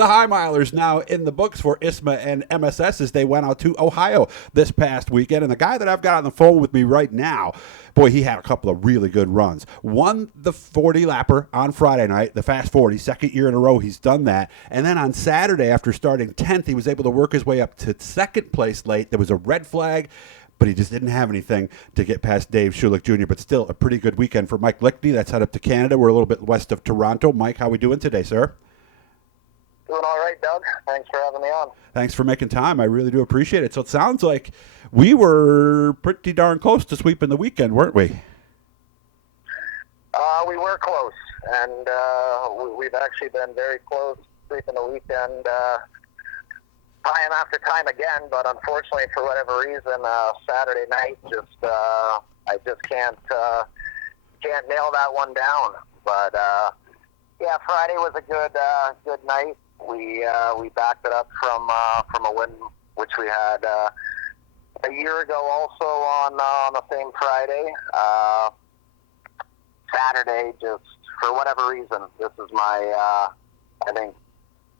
The High Milers now in the books for ISMA and MSS as they went out to Ohio this past weekend. And the guy that I've got on the phone with me right now, boy, he had a couple of really good runs. Won the 40-lapper on Friday night, the Fast 40, second year in a row he's done that. And then on Saturday, after starting 10th, he was able to work his way up to second place late. There was a red flag, but he just didn't have anything to get past Dave Schulich Jr., but still a pretty good weekend for Mike Lichty. That's head up to Canada. We're a little bit west of Toronto. Mike, how we doing today, sir? Doing all right, Doug. Thanks for having me on. Thanks for making time. I really do appreciate it. So it sounds like we were pretty darn close to sweeping the weekend, weren't we? We were close, and we've actually been very close sweeping the weekend time after time again, but unfortunately, for whatever reason, Saturday night, I just can't nail that one down. But yeah, Friday was a good night. We backed it up from a win which we had a year ago also on the same Friday. Saturday, just for whatever reason, this is my I think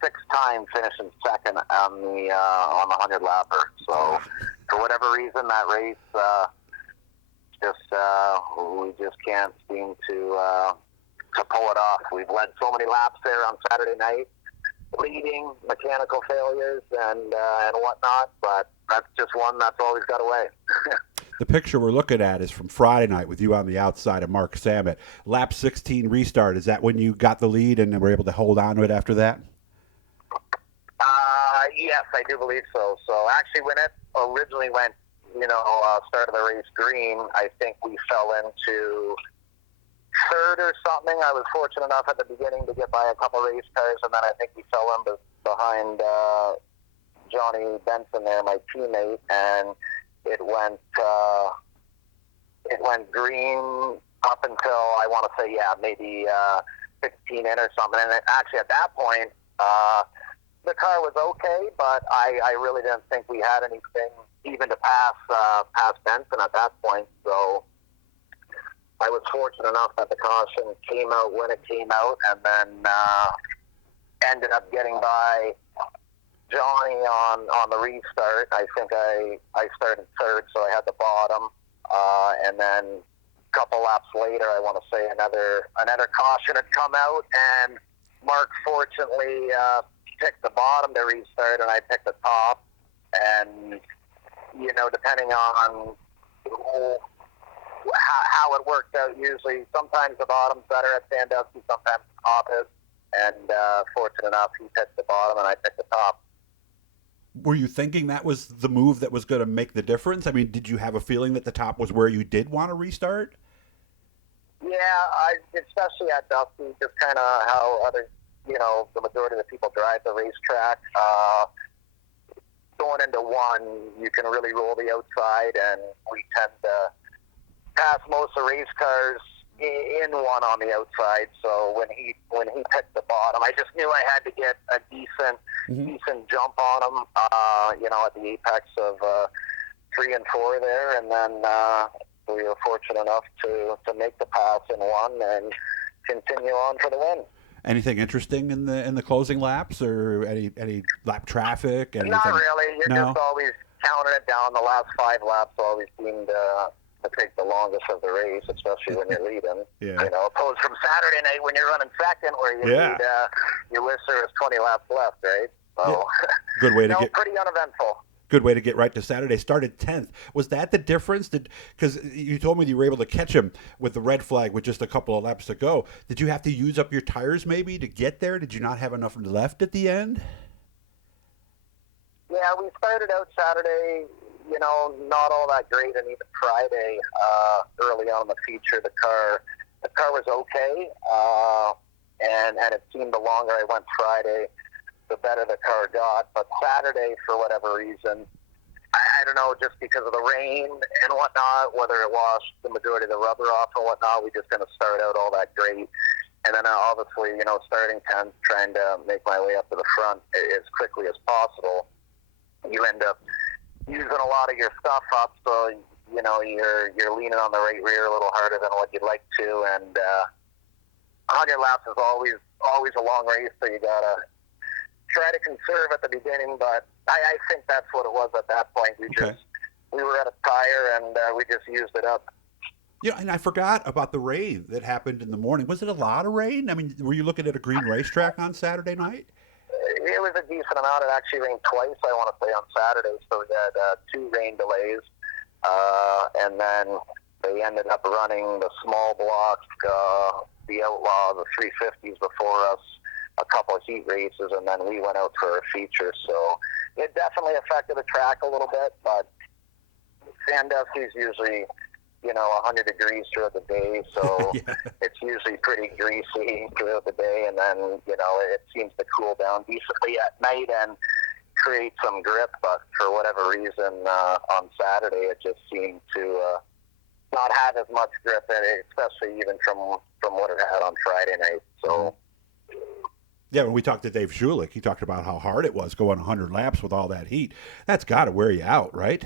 sixth time finishing second on the 100-lapper. So for whatever reason, that race we just can't seem to pull it off. We've led so many laps there on Saturday night, leading, mechanical failures, and whatnot, but that's just one that's always got away. The picture we're looking at is from Friday night with you on the outside of Mark Samet. Lap 16 restart, is that when you got the lead and were able to hold on to it after that? Yes, I do believe so. So actually when it originally went, start of the race green, I think we fell into third or something. I was fortunate enough at the beginning to get by a couple race cars, and then I think we fell in behind Johnny Benson there, my teammate, and it went green up until I want to say maybe 16 in or something. And actually at that point, the car was okay, but I really didn't think we had anything even to pass Benson at that point. So I was fortunate enough that the caution came out when it came out, and then ended up getting by Johnny on the restart. I think I started third, so I had the bottom, and then a couple laps later, I want to say another caution had come out, and Mark fortunately picked the bottom to restart, and I picked the top. And depending on how it worked out, usually sometimes the bottom's better at Sandusky, sometimes the top is. And fortunate enough, he picked the bottom and I picked the top. Were you thinking that was the move that was going to make the difference? I mean, did you have a feeling that the top was where you did want to restart? Yeah, especially at Dusty, just kind of how other, the majority of the people drive the racetrack. Going into one, you can really roll the outside, and we tend to pass most of the race cars in one on the outside. So when he picked the bottom, I just knew I had to get a decent jump on him, at the apex of 3 and 4 there, and then we were fortunate enough to make the pass in one and continue on for the win. Anything interesting in the closing laps, or any lap traffic? Anything? Not really. You're just always counting it down. The last 5 laps always seem to take the longest of the race, especially when you're leading. Yeah. Opposed from Saturday night when you're running second, where you wish there was 20 laps left, right? So good way to get pretty uneventful. Good way to get right to Saturday. Started 10th. Was that the difference? Because you told me you were able to catch him with the red flag with just a couple of laps to go. Did you have to use up your tires maybe to get there? Did you not have enough left at the end? Yeah, we started out Saturday, not all that great, and even Friday, early on in the feature, the car was okay, and it seemed the longer I went Friday, the better the car got. But Saturday, for whatever reason, I don't know, just because of the rain and whatnot, whether it washed the majority of the rubber off or whatnot, we just didn't start out all that great. And then obviously, starting 10th, trying to make my way up to the front as quickly as possible, you end up using a lot of your stuff up, so you're leaning on the right rear a little harder than what you'd like to. And 100 laps is always a long race, so you gotta try to conserve at the beginning, but I think that's what it was at that point. We were at a tire, and we just used it up. Yeah, and I forgot about the rain that happened in the morning. Was it a lot of rain? I mean, were you looking at a green racetrack on Saturday night? It was a decent amount. It actually rained twice, I want to say, on Saturday. So we had 2 rain delays. And then they ended up running the small block, the Outlaw, the 350s before us, a couple of heat races, and then we went out for a feature. So it definitely affected the track a little bit, but Sandusky's usually 100 degrees throughout the day, so Yeah. it's usually pretty greasy throughout the day, and then, it seems to cool down decently at night and create some grip, but for whatever reason, on Saturday, it just seemed to not have as much grip in it, especially even from what it had on Friday night, so... Yeah, when we talked to Dave Schulich, he talked about how hard it was going 100 laps with all that heat. That's got to wear you out, right?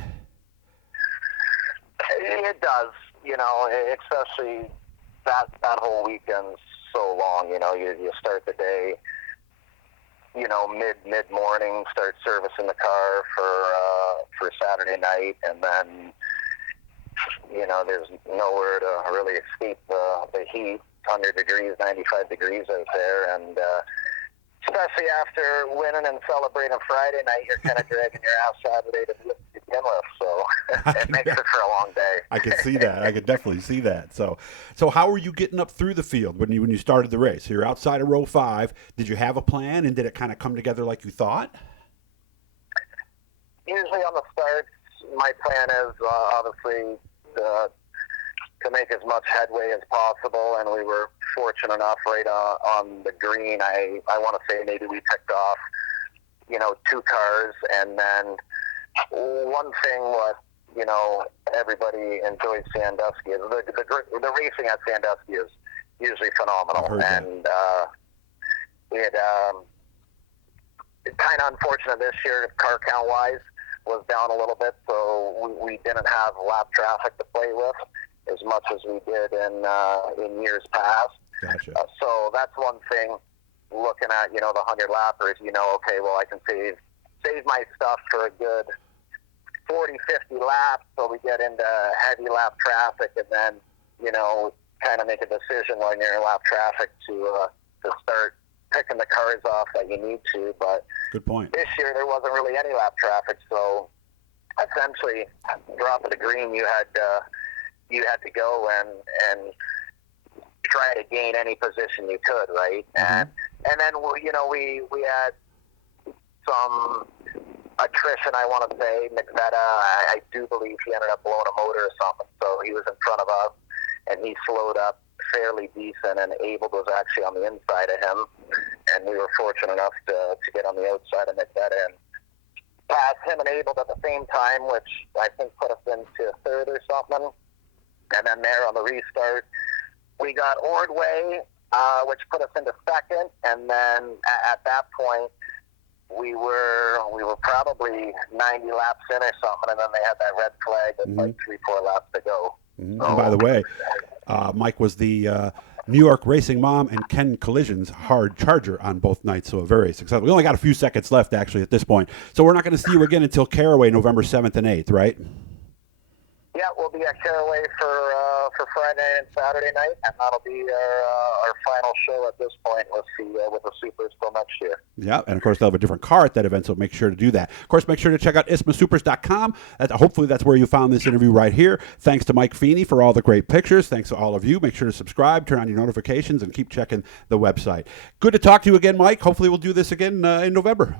It does, especially that whole weekend's so long. You start the day, mid morning, start servicing the car for Saturday night, and then there's nowhere to really escape the heat. 100 degrees, 95 degrees out there, and especially after winning and celebrating Friday night, you're kind of dragging your ass Saturday to begin with, so it makes it for a long day. I can see that. I can definitely see that. So how were you getting up through the field when you started the race? You're outside of row 5. Did you have a plan, and did it kind of come together like you thought? Usually on the starts, my plan is obviously to make as much headway as possible, and we were fortunate enough right on the green. I want to say maybe we picked off 2 cars, and then one thing was everybody enjoys Sandusky. The racing at Sandusky is usually phenomenal, and we had kind of unfortunate this year car count wise was down a little bit, so we didn't have lap traffic to play with as much as we did in years past. Gotcha. So that's one thing. Looking at the 100 lappers, okay, well I can save my stuff for a good 40, 50 laps, so we get into heavy lap traffic, and then kind of make a decision when you're in lap traffic to start picking the cars off that you need to. But good point. This year there wasn't really any lap traffic, so essentially drop of the green, you had to go and try to gain any position you could, right? Mm-hmm. And then we had some attrition, I want to say. McVetta, I do believe he ended up blowing a motor or something, so he was in front of us, and he slowed up fairly decent, and Abel was actually on the inside of him, and we were fortunate enough to get on the outside of McVetta and pass him and Abel at the same time, which I think put us into 3rd or something. And then there on the restart, we got Ordway, which put us into 2nd, and then at that point, we were probably 90 laps in or something, and then they had that red flag with like 3-4 laps to go. Mm-hmm. So, and by the way, Mike was the New York Racing Mom and Ken Collision's hard charger on both nights, so very successful. We only got a few seconds left, actually, at this point. So we're not going to see you again until Caraway, November 7th and 8th, right? Yeah, we'll be at Caraway for Friday and Saturday night, and that'll be our final show at this point with the Supers till next year. Yeah, and of course they'll have a different car at that event, so make sure to do that. Of course, make sure to check out ISMASupers.com. Hopefully that's where you found this interview right here. Thanks to Mike Feeney for all the great pictures. Thanks to all of you. Make sure to subscribe, turn on your notifications, and keep checking the website. Good to talk to you again, Mike. Hopefully we'll do this again in November.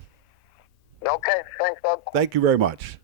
Okay, thanks, Doug. Thank you very much.